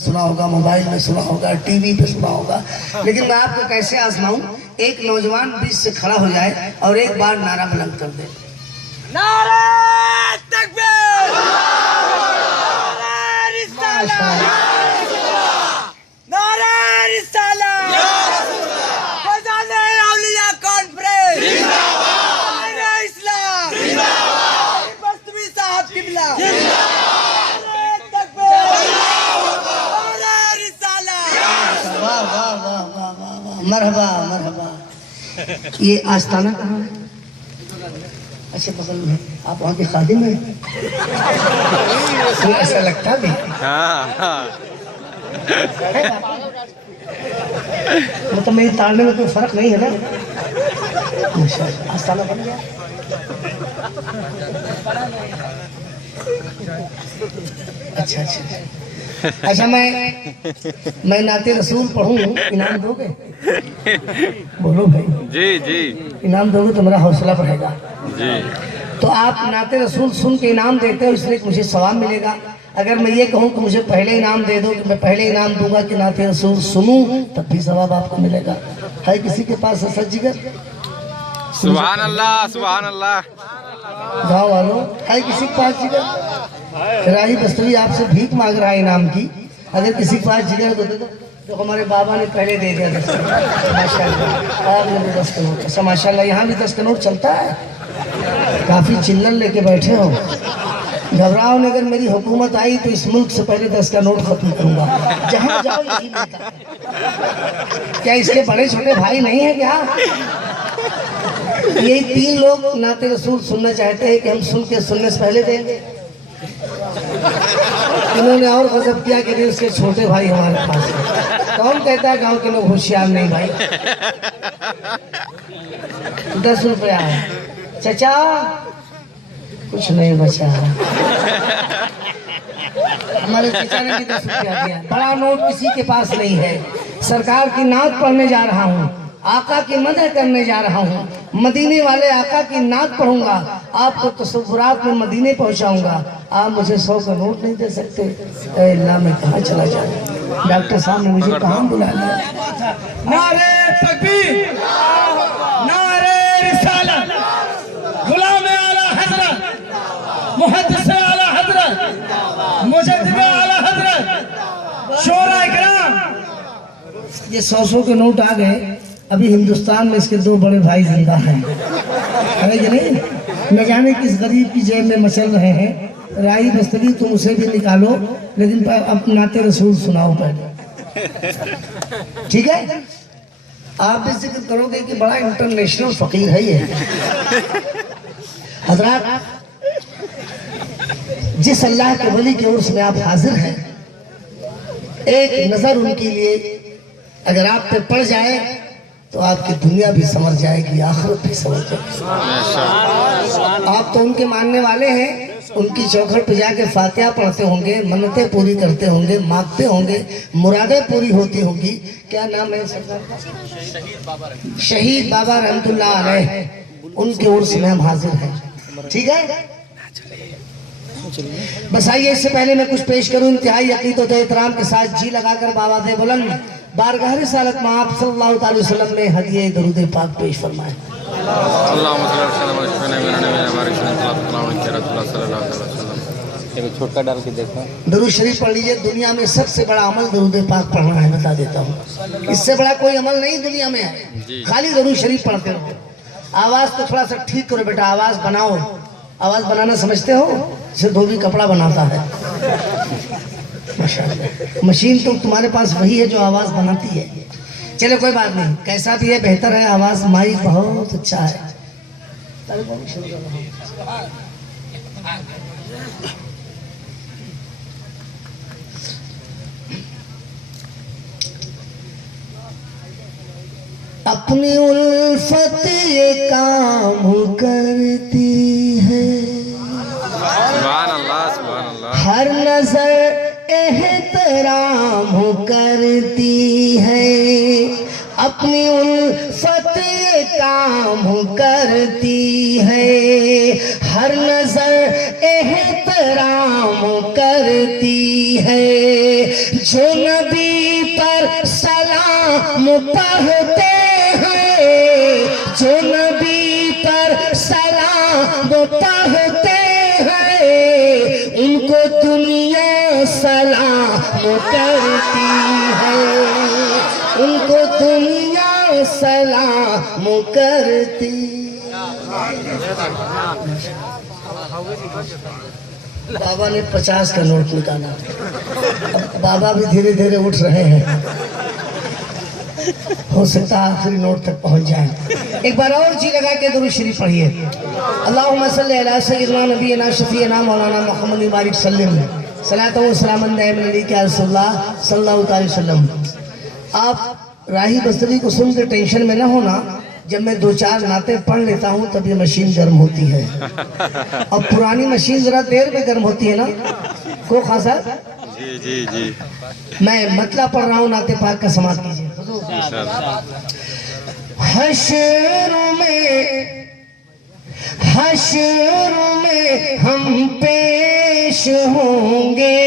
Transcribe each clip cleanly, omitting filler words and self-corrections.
सुना होगा, मोबाइल में सुना होगा, टीवी पे सुना होगा, लेकिन मैं आपको कैसे आजमाऊं। एक नौजवान बीच से खड़ा हो जाए और एक बार नारा बुलंद कर दे, नारे तकबीर, नारे रिसालत, नारे रिसालत, फैज़ाने औलिया कॉन्फ्रेंस जिंदाबाद, नारे इस्लाम जिंदाबाद, बस्तमी साहब किबला जिंदाबाद, नारे तकबीर, नारे रिसालत। वाह वाह वाह वाह वाह वाह, मरहबा मरहबा। ये आस्ताना कहाँ है? अच्छा बगल में। आप वहाँ के खादिम हैं? तो ऐसा लगता भी मतलब मेरी ताड़ने में कोई फर्क नहीं है ना? माशाअल्लाह, आस्ताना बन गया। अच्छा अच्छा अच्छा, मैं नाते रसूल पढ़ूं, इनाम दोगे? बोलो भाई। जी जी इनाम दोगे तो मेरा हौसला बढ़ेगा जी। तो आप नाते रसूल सुन के इनाम देते हो, इसलिए मुझे सवाब मिलेगा। अगर मैं ये कहूँ कि मुझे पहले इनाम दे दो, कि मैं पहले इनाम दूंगा कि नाते रसूल सुनूं, तब भी सवाब आपको मिलेगा। है किसी के पास ऐसा जिगर? सुभान अल्लाह सुभान अल्लाह। गाँव वालों, है किसी के पास जिगर? राही बस्तवी आपसे भीख मांग रहा है इनाम की। अगर किसी के पास जिगर तो दे दो। तो हमारे बाबा ने पहले दे दिया 10 का। माशाल्लाह, आपने भी 10 का नोट। अच्छा माशाल्लाह, यहाँ भी 10 का नोट चलता है। काफी चिल्लर लेके बैठे हो। घबराओ नहीं, अगर मेरी हुकूमत आई तो इस मुल्क से पहले 10 का नोट खत्म करूंगा। जहाँ जाओ यही मिलता है। क्या इसके बड़े छोटे भाई नहीं है क्या? यही 3 लोग नाते रसूल सुनना चाहते हैं कि हम सुनने से पहले देंगे। इन्होंने और गजब किया कि उसके छोटे भाई हमारे पास है। कौन कहता है गांव के लोग होशियार नहीं भाई? 10 रुपया है चचा, कुछ नहीं बचा। हमारे चचा ने भी 10 रुपया दिया। बड़ा नोट किसी के पास नहीं है। सरकार की नात पढ़ने जा रहा हूँ, आका की मदद करने जा रहा हूँ, मदीने वाले आका की नात पढ़ूंगा, आपको तसव्वुरात में मदीने पहुंचाऊंगा। आप मुझे 100 का नोट नहीं दे सकते? ऐ अल्लाह, मैं कहाँ चला जाऊँ? डॉक्टर साहब ने मुझे कहाँ बुला लिया? नारे तकबीर, नारे रिसालत, गुलाम आला हजरत, मुहद्दिस आला हजरत, मुजद्दिद आला हजरत, शोरा इकराम। ये 100 के नोट आ गए। अभी हिंदुस्तान में इसके 2 बड़े भाई जिंदा हैं, है कि नहीं? न जाने किस गरीब की जेब में मचल रहे हैं। राही बस्तवी, तुम उसे भी निकालो, लेकिन अब नाते रसूल सुनाओ पहले, ठीक है? आप भी जिक्र करोगे कि बड़ा इंटरनेशनल फकीर है ये। हजरात, जिस अल्लाह के वली के उर्स में आप हाजिर हैं, एक नजर उनके लिए अगर आप पे पड़ जाए तो आपकी दुनिया भी समझ जाएगी, आखिरत भी समझ जाएगी। आप तो उनके मानने वाले हैं, उनकी चौखट पे जाके फातिहा पढ़ते होंगे, मन्नतें पूरी करते होंगे, मांगते होंगे, मुरादें पूरी होती होंगी। क्या नाम है सरकार का? शहीद बाबा रहमतुल्लाह अलैह। उनके उर्स में हम हाजिर हैं, ठीक है? बस आइए, इससे पहले मैं कुछ पेश करूं। इंतहाई अकीदत और एहतराम के साथ जी लगाकर बाबा से बुलंद बारगाह रिसालत में आप सल्लल्लाहु अलैहि वसल्लम ने हदिये दरूद पाक पेश फरमाए। छोटा डाल के देखो, दरूद शरीफ पढ़ लीजिए। दुनिया में सबसे बड़ा अमल दरूद पाक पढ़ना है, बता देता हूँ। इससे बड़ा कोई अमल नहीं दुनिया में है। खाली दरूद शरीफ पढ़ते रहो। आवाज तो थोड़ा सा ठीक करो बेटा, आवाज बनाओ। आवाज बनाना समझते हो? जैसे धोबी कपड़ा बनाता है। माशाअल्लाह, मशीन तो तुम्हारे पास वही है जो आवाज बनाती है। चलो कोई बात नहीं, कैसा भी है बेहतर है। आवाज माइक बहुत अच्छा है। अपनी उल्फत ये काम करती है, सुभान अल्लाह सुभान अल्लाह। हर नजर एहतराम करती है। अपनी उल्फत ये काम करती है, हर नजर एहतराम करती है। जो नबी पर सलाम पढ़ते हैं, जो नबी पर सलाम पढ़ते हैं, उनको दुनिया सलाम करती है, उनको दुनिया सलाम करती। बाबा ने 50 का नोट निकाला। अब बाबा भी धीरे धीरे उठ रहे हैं, हो सकता है आखिरी नोट तक पहुंच जाए। एक बार और जी लगा के दुरूद शरीफ पढ़िए। अल्लाहुम्मा सल्ली अला सय्यिदना नबीना शफीना मौलाना मुहम्मद बारिक सल्लम सलातो व सलामन दाइम अलैका रसूलुल्लाह सल्लल्लाहु अलैहि वसल्लम। आप राही बस्तरी को सुन के टेंशन में ना होना, जब मैं 2-4 नाते पढ़ लेता हूँ तब ये मशीन गर्म होती है। अब पुरानी मशीन जरा देर में गर्म होती है ना, को खासा। जी जी जी। मैं मतलब पढ़ रहा हूँ, नाते पाक का समाप्त कीजिए। हश्र में हम पेश होंगे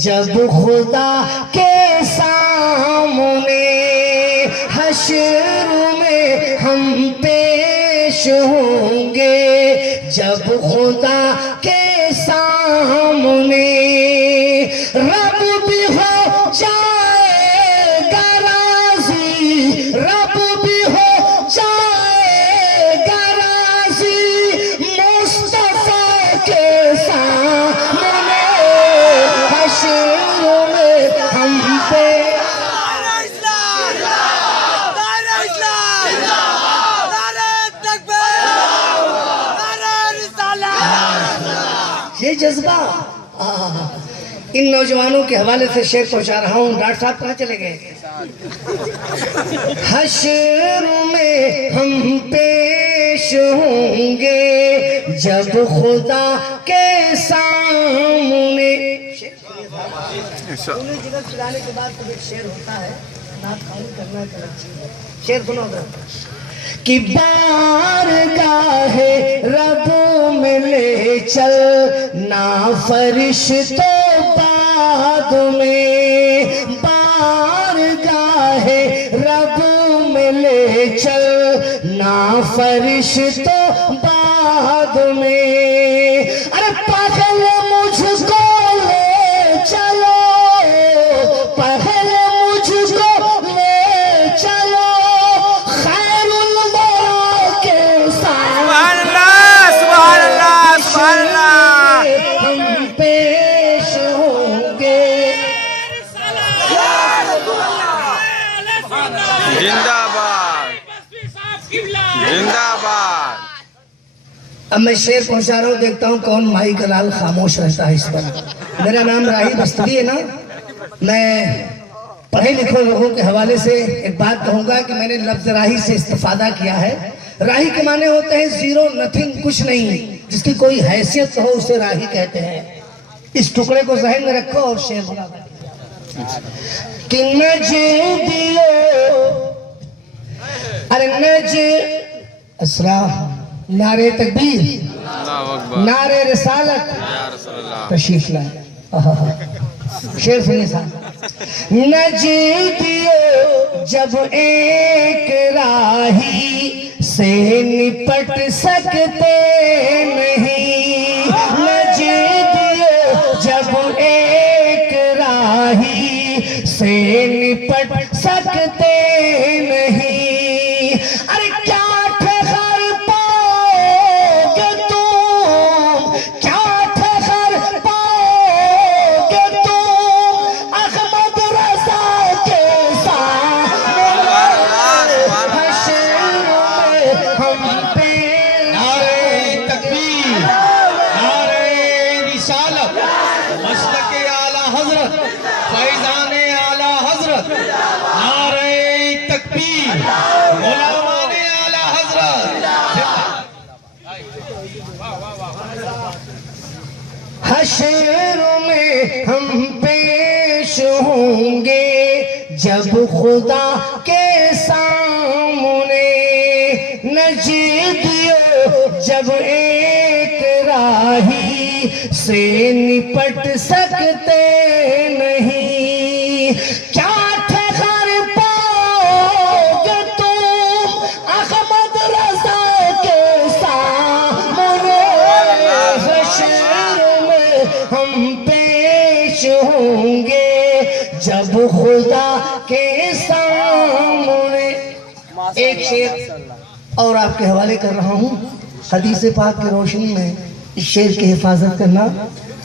जब खुदा के सामने, हश्र में हम पेश होंगे जब खुदा के सामने, रब भी हो जाएगा राज़ी, रब भी हो जाएगा राज़ी, मुस्तफ़ा के सामने, हश्र में हम पे। ये जज्बा इन नौजवानों के हवाले से शेर पहुंचा रहा हूँ। डॉक्टर साहब कहाँ चले गए? हश्र में हम पेश होंगे जब खुदा के सामने। जिगर खिलाने के बाद तो एक शेर होता है, नात खानी करना एक अलग चीज है। शेर सुनो कि बारगाहे रब में ले चल ना फरिश्तों बाद में, बारगाहे रब में ले चल ना फरिश्तों बाद में। अरे पहले मुझको ले चलो, पहले मुझको ले चलो जिंदाबाद। अब मैं शेर पहुंचा रहा हूँ, देखता हूँ कौन माई का लाल खामोश रहता है इस पर। मेरा नाम राही बस्तरी है ना। मैं पढ़े लिखे लोगों के हवाले से एक बात कहूंगा कि मैंने लफ्ज राही से इस्तेफादा किया है। राही के माने होते हैं जीरो, नथिंग, कुछ नहीं, जिसकी कोई हैसियत हो उसे राही कहते हैं। इस टुकड़े को जहन में रखो और शेर बना कि नज दियो, अरे नज असरा, नारे तकबीर, नारे रिसालत, तशरीफ लाए। शेर सुनिए साहब। नज दियो जब एक राही से निपट सकते नहीं, नज दियो जब एक राही से निपट सकते नहीं। अरे क्या ठहर पाओगे तुम, क्या ठहर पाओगे तुम अहमद रज़ा के सामने, हम पे। नारे तकबीर, नारे रिसालत, मसलके आला हजरत, फैज़ाने आला हजरत, नारे तकबीर, गुलामाने आला हजरत। हश्र में हम पेश होंगे जब खुदा के सामने, नज दियो जब एक राही से निपट सकते नहीं। क्या ठहर पाओगे तुम अहमद रजा के सामने, हश्र में हम पेश होंगे जब खुदा के सामने। एक शेर और आपके हवाले कर रहा हूँ। हदीस पाक की रोशनी में इस शेर की हिफाजत करना।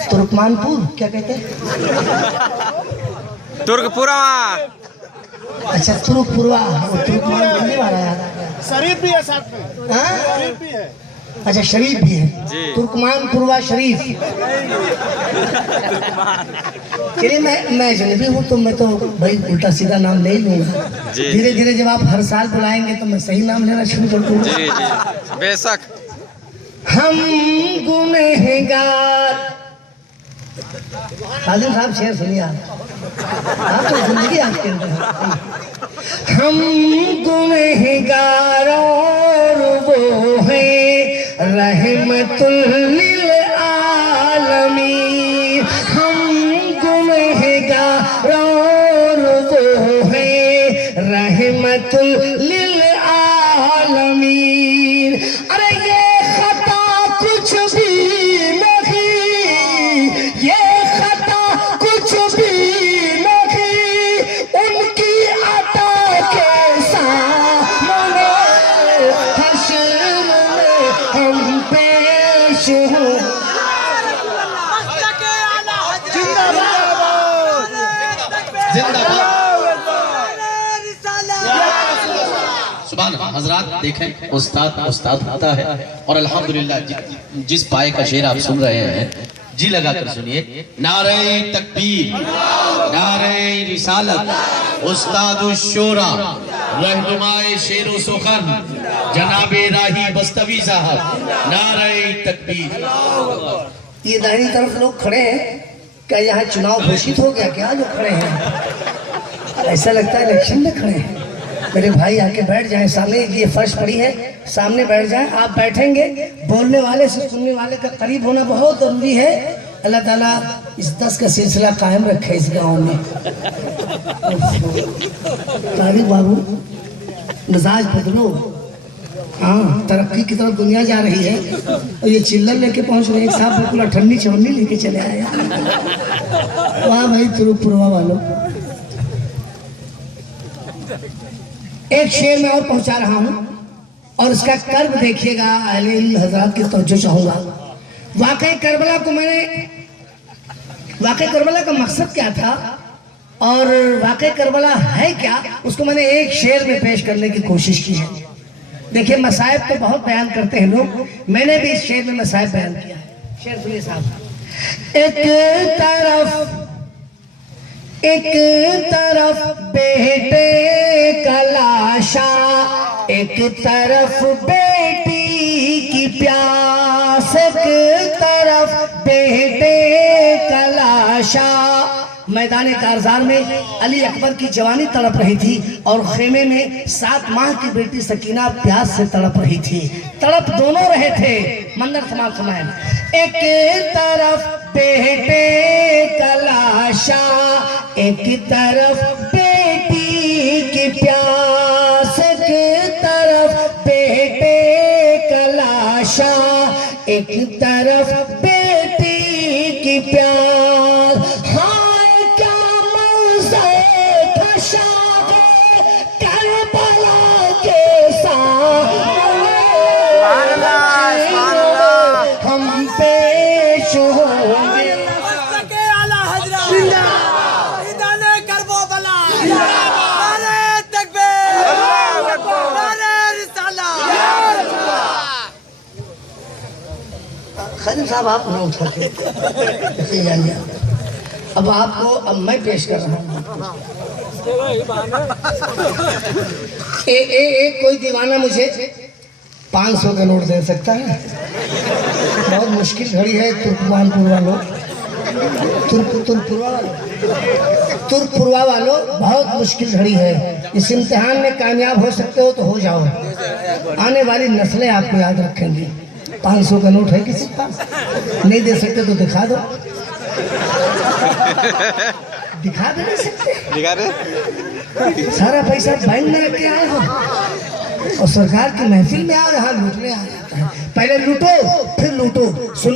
तुर्कमानपुर क्या कहते हैं? तुर्कपुरा। अच्छा तुर्कपुरवा, वो तुर्कमान बोलने वाला याद आ गया। शरीफ भी है साथ में, हाँ? शरीफ भी है। अच्छा शरीफ भी है, जी। तुर्कमानपुरवा शरीफ। चलिए मैं जनबी हूँ तो मैं तो भाई उल्टा सीधा नाम ले ही लूंगा। जी। धीरे धीरे जब आप हर साल बुलाएंगे तो मैं सही नाम लेना शुरू कर दूंगा। जी जी बेशक। हम गुनहगार। खालिद साहब शेर सुनिए आप तो जिंदगी आपके अंदर है। हम गुनहगार और वो है रहमतुल लिल आलमीन। हम गुनहगार और वो है रहमतुल लिल आलमीन। अरे ये खता कुछ भी नहीं, ये खता कुछ भी नहीं, उनकी अता के सामने हश्र में हम पेश हों। सुभान अल्लाह। हजरात देखें, उस्ताद उस्ताद होता है और अल्हम्दुलिल्लाह जिस पाए का शेर आप सुन रहे हैं जी लगाकर सुनिए। नारे तकबीर, नारे रिसालत, उस्ताद शोरा, रहनुमाए शेर सुखन जनाबे राही बस्तवी साहब, नारे तकबीर। ये दाहिनी तरफ लोग खड़े हैं, क्या यहाँ चुनाव घोषित हो गया क्या? जो खड़े हैं ऐसा लगता है इलेक्शन में खड़े हैं। मेरे भाई आके बैठ जाएं, सामने ये फर्श पड़ी है, सामने बैठ जाएं। आप बैठेंगे, बोलने वाले से सुनने वाले का करीब होना बहुत जरूरी है। अल्लाह ताला इस 10 का सिलसिला कायम रखे इस गांव में। तारिक बाबू मिजाज बदलो। हाँ, तरक्की की तरफ दुनिया जा रही है और ये चिल्लर लेके पहुंच रहे हैं। साहब बिल्कुल ठंडी चवन्नी लेके चले आए। वाह भाई तुरुपुरवा वालों। एक शेर में और पहुंचा रहा हूं और इसका कर्ब देखिएगा। अहले इल्म हजरात की तवज्जो चाहूंगा। वाकई करबला का मकसद क्या था और वाकई करबला है क्या, उसको मैंने एक शेर में पेश करने की कोशिश की है। देखिए मसाइब तो बहुत बयान करते हैं लोग, मैंने भी इस शेर में मसाइब बयान किया है। शेर सुनिए साहब। एक तरफ बेटे का लाशा, एक तरफ बेटी की प्यास, एक तरफ बेटे का लाशा। मैदान कारजार में अली अकबर की जवानी तड़प रही थी और खेमे में 7 माह की बेटी सकीना प्यास से तड़प रही थी। तड़प दोनों रहे थे। मंदिर समाप्त समाए। एक तरफ बेटे का लाशा, एक तरफ बेटी की प्यास, एक तरफ बेटे का लाशा, एक तरफ बेटी की प्यास। हाय क्या मंज़र था शाहे करबला के सामने, हम पेश होंगे। खालिद साहब आप न उठाते जाइए। अब आपको अब मैं पेश कर रहा हूँ। कोई दीवाना मुझे 500 का नोट दे सकता है? बहुत मुश्किल घड़ी है। तुर्कमानपुरवा वालों, तुर्कपुरवा वालों, बहुत मुश्किल घड़ी है। इस इम्तिहान में कामयाब हो सकते हो तो हो जाओ। आने वाली नस्लें आपको याद रखेंगी। 500 का नोट है किसी के पास? नहीं दे सकते तो दिखा दो। दिखा भी नहीं सकते। दिखा रहे सारा पैसा बैंक में रख के आए हो और सरकार की महफिल में आ रहा लूटने आ जाता है। पहले लूटो फिर लूटो। सुन